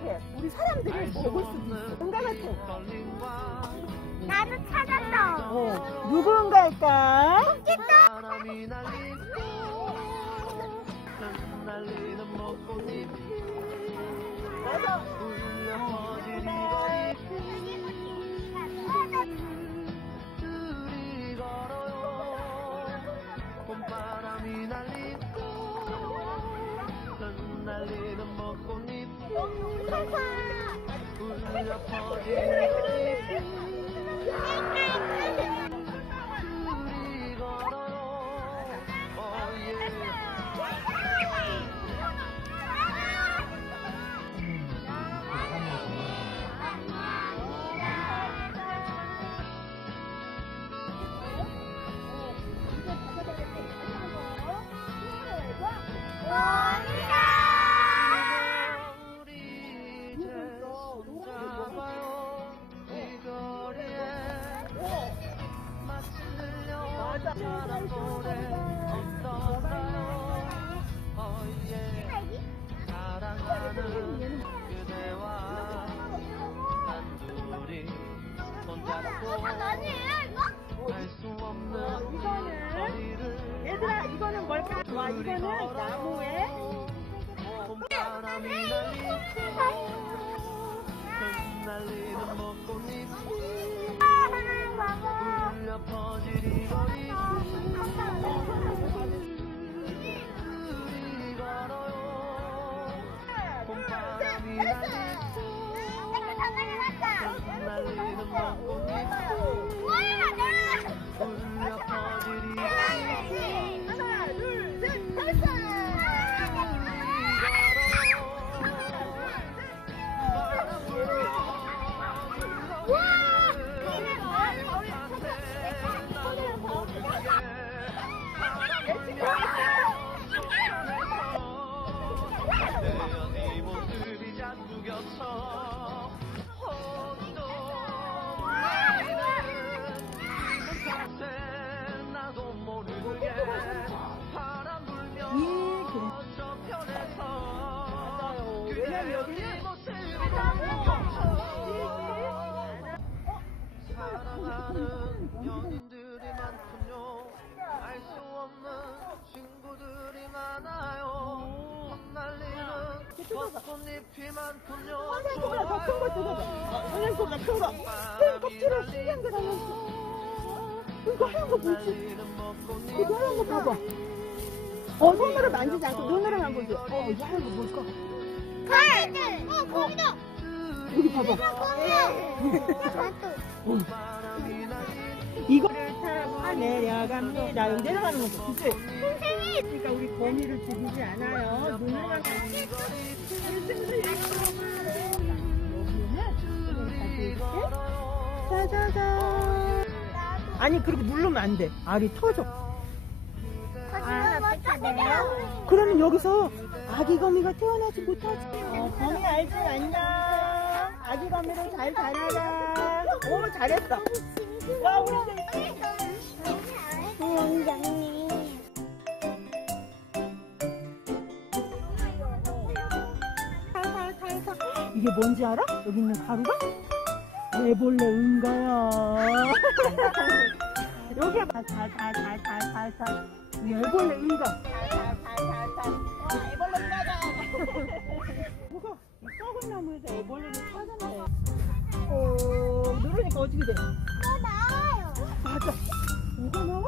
생각해. 우리 사람들이 먹을 수도 있어. 뭔가 같아. 나도 찾았어. 누군가일까? 봄바람이 날리고 흩날리는 벚꽃잎 울려 퍼지는 둘이 걸어요. 우리 이제 손잡아요. 이 거리에 마치 들려오는 노래 어떠나요? 사랑하는 그대와 단둘이 손잡고 갈 수 없는 거리를 얘들아, 이거는 뭘까? 와, 이거는 나무에 봄바람이 날리고 흩날리는 벚꽃잎 울려 퍼질 이 거리 둘이 걸어요. 봄바람이 날리고 흩날리는 벚꽃잎 울려 퍼질 이 거리 하나, 둘, 셋, 발사! 네 모습이 자꾸 겹쳐 나도 모르게 바람 불며 저편에서 그대의 모습이 자꾸 겹쳐 사랑하는 연인들이 많군요. 알 수 없는 친구들이 많아요. 흩날리는 벚꽃잎이 많군요. 하얀 거 같은 거. 하얀 껍질을 신기한 게 달렸어. 이거 하얀 거 뭐지? 이거 하얀 거 봐봐. 손으로 만지지 않고 눈으로만 보지. 이거 하얀 거 뭘까? 거미다. 여기 봐봐. 이거를 타고 내려갑니다. 여기 내려가는 거죠. 그치? 그러니까 우리 거미를 죽이지 않아요. 눈으로만 짜자잔. 아니, 그렇게 누르면 안 돼. 알이 터져. 그러면 여기서 아기 거미가 태어나지 못하지. 거미 알지 않나? 아기 거미를 잘 다려라. 오, 잘했어. 와, 우리 원장님. 이게 뭔지 알아? 여기 있는 가루가? 애벌레 은가야. 여기에 달달달달달달. 애벌레 은가. 달달달달달. 애벌레 은가다. 뭐가 이 썩은 나무에서 애벌레를 찾았네. 누르니까 어떻게 돼? 나와요. 맞아. 뭐가 나와?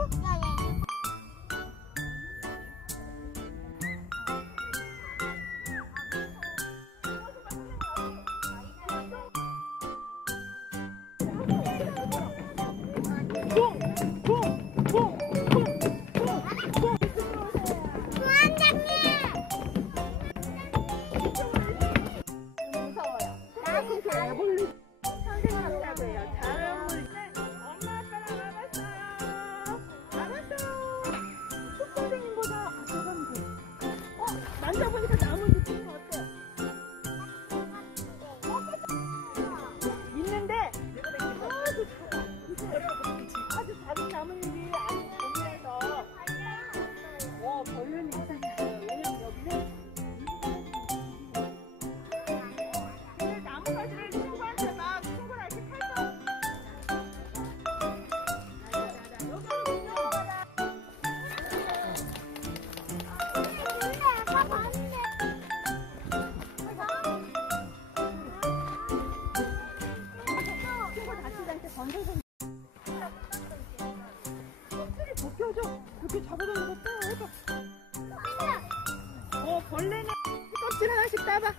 만져보니까 나무 느낌이 어때? 있는데 아주 작은 나뭇잎이 아주 고민해서 벌레는 이상해요. 왜냐면 여기는 관절좀 껍질이 벗겨져. 이렇게 잡아당겨서 떼어. 벌레네. 껍질 하나씩 따봐.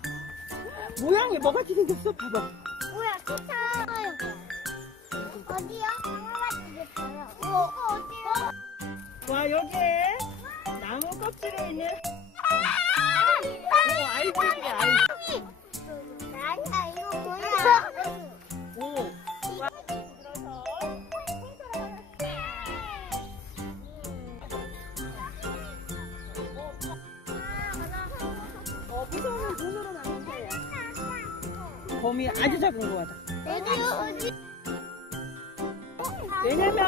모양이 뭐같이 생겼어? 봐봐. 뭐야, 괜찮아요. 어디요? 강아지 됐어요. 어디요? 와, 여기에 나무 껍질에 있는 알들이야, 알들. 아니야, 이거 뭐야? 오. 무서우면 눈으로는 안 돼. 곰이 아주 작은 거 같아. 어디? 왜냐면